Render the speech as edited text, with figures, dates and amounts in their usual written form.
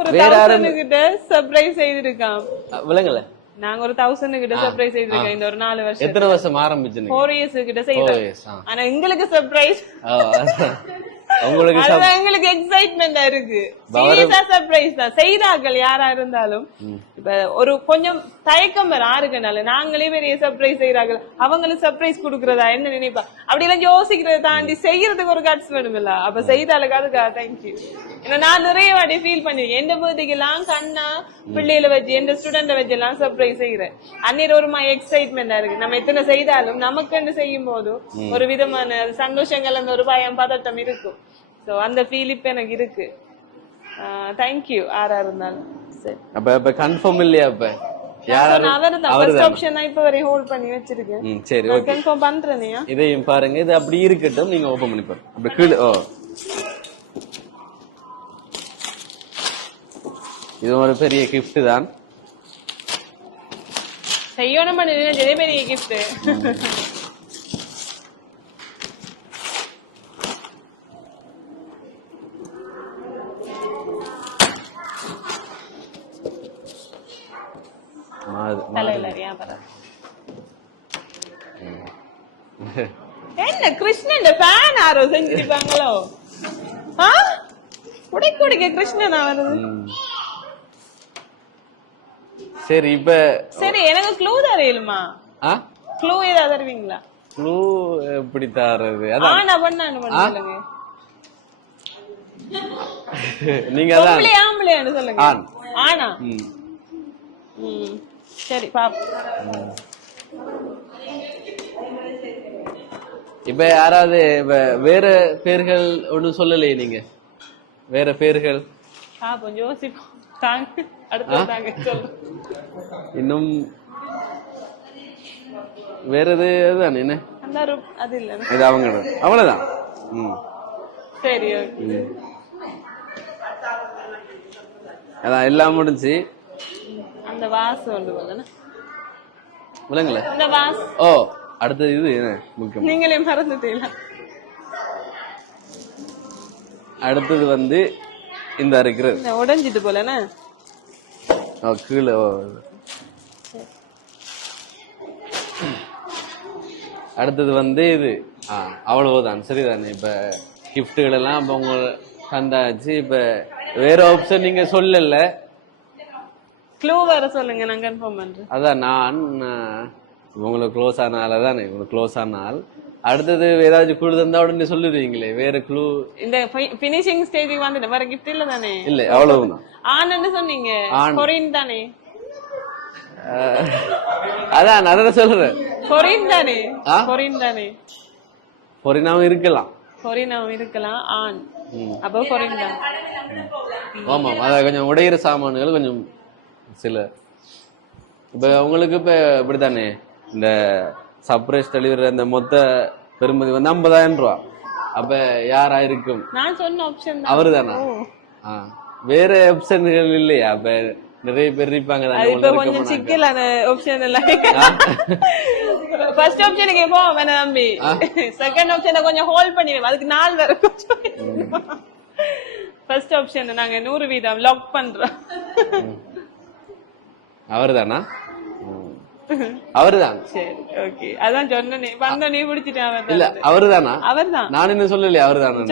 ஒரு 1000 கிட்ட சர்ப்ரைஸ் செய்திருக்கான். விலங்கல நாங்க ஒரு 1000 கிட்ட சர்ப்ரைஸ் செய்திருக்கோம் இந்த ஒரு 4 வருஷம். எத்தனை வருஷம் ஆரம்பிச்சு? 4 years கிட்ட செய்தோம். ஆனா எங்களுக்கு சர்ப்ரைஸ் உங்களுக்கு எங்களுக்கு எக்ஸைட்மெண்டா இருக்கு. சீரியஸா சர்ப்ரைஸ் தான். செய்தார்கள் யாரா இருந்தாலும் இப்ப ஒரு கொஞ்சம் தயக்கம் வேற ஆறுக்கனால நாங்களே பெரிய சர்ப்ரைஸ் செய்யறாங்க, அவங்களுக்கு சர்ப்ரைஸ் கொடுக்கறதா என்ன நினைப்பா அப்படி எல்லாம் யோசிக்கிறத தாண்டி செய்யறதுக்கு ஒரு கட்ஸ் வேணும் இல்ல. அப்ப செய்தாளுக்கு அதுக்காக தேங்க்யூ. ஏன்னா நான் நிறைய வாட்டி ஃபீல் பண்ணிருக்கேன். எந்த பர்த்டேக்கு எல்லாம் கண்ணா பிள்ளைகளை வச்சு எந்த ஸ்டூடெண்ட வச்சு எல்லாம் சர்ப்ரைஸ் செய்யறேன். அன்னைக்கு ஒரு எக்ஸைட்மெண்டா இருக்கு. நம்ம எத்தனை செய்தாலும் நமக்கு செய்யும் போது ஒரு விதமான சந்தோஷங்கள் அந்த ஒரு பயம் பதட்டம் இருக்கும். சோ அந்த ஃபீல் இப்ப எனக்கு இருக்கு. தேங்க்யூ யாரா இருந்தாலும். சரி அப்ப கன்ஃபார்ம் இல்லையா? அப்ப இதையும் பாருங்க, இது அப்படி இருக்கட்டும். நீங்க ஓபன் பண்ணி பாருங்க. அப்படி கீழே இது ஒரு பெரிய கிஃப்ட் தான். செய்யணும் பெரிய கிஃப்ட். என்ன கிருஷ்ணன் ஃபேன் ஆரோ செஞ்சிருப்பாங்களோ? உடைக்க கிருஷ்ணனா வருது. சரி இப்ப சரி எனக்கு க்ளூ தரேலுமா? க்ளூ ஏதாவது தருவீங்களா? க்ளூ எப்படி தரது? ஆனா பண்ணானு பண்ணுங்க. நீங்க அதான் பொம்பளை ஆம்பளையான்னு சொல்லுங்க. ஆனா சரி பாப். இப்ப யாராவது வேற பேர்கள் ஒன்னும் சொல்லலையே நீங்க? வேற பேர்கள் கொஞ்சம் யோசிப்போம். இன்னும் வேற எதுதான் என்ன? அது இல்ல இது அவங்க அவ்வளவுதான். சரி அதான் எல்லாம் முடிஞ்சு. அந்த வாசம் வந்து விலங்குல இந்த வாசம். ஓ அடுத்தது இது என்ன முக்கியம்? நீங்களே மறந்துட்டீங்களா? அடுத்தது வந்து இந்த இருக்கிறது உடைஞ்சிட்டு போலனா கீழே. அடுத்தது வந்து இது அவ்வளவுதான். சரிதானே? இப்ப கிஃப்டுகள் எல்லாம் இப்ப உங்க தந்தாச்சு. இப்ப வேற ஆப்ஷன் நீங்க சொல்லல. க்ளூ வேற சொல்லுங்க, நான் கன்ஃபார்ம் பண்றேன். அதான் நான் உங்களுக்கு க்ளோஸ் ஆன ஆள் தானே, உங்களுக்கு க்ளோஸ் ஆன ஆள். அடுத்தது ஏதாச்சும் க்ளூ தந்தா உடனே சொல்லுவீங்களே. வேற க்ளூ இந்த ஃபினிஷிங் ஸ்டேஜுக்கு வந்துட்டு வேற கிஃப்ட் இல்ல தானே? இல்ல அவ்வளவுதான். ஆனன்னு சொன்னீங்க. கொரின் தானே? அதான் அதான் சொல்றேன். கொரின் தானே? கொரின் தானே? கொரினாவும் இருக்கலாம். கொரினாவும் இருக்கலாம். ஆன் அப்போ கொரின் தான். ஆமா, அத கொஞ்சம் உடையிற சாமான்கள் கொஞ்சம் சில. இப்ப உங்களுக்கு இப்ப இப்படித்தானே இந்த சர்ப்ரைஸ் டெலிவரி அந்த மொத்த பெருமதி வந்து 50,000 ரூபாய். அப்ப யாரா இருக்கும்? நான் சொன்ன ஆப்ஷன் அவரு தானா? வேற ஆப்ஷன்கள் இல்லையா? அப்ப நிறைய பேர் இருப்பாங்க தானே. இப்ப கொஞ்சம் சிக்கலான ஆப்ஷன் இல்ல. ஃபர்ஸ்ட் ஆப்ஷன் கேப்போம் வேணா நம்பி. செகண்ட் ஆப்ஷனை கொஞ்சம் ஹோல்ட் பண்ணிடுவோம். அதுக்கு நாள் வேற கொஞ்சம். ஃபர்ஸ்ட் ஆப்ஷன் நாங்க 100% லாக் பண்றோம். அவர்தானா? அவர்தான். சரி ஓகே, அதான் சொன்னேன். வந்த நீ பிடிச்சிட்டேன். இல்ல அவர்தானா? அவர்தான். நான் என்ன சொல்லலையே அவர்தானா?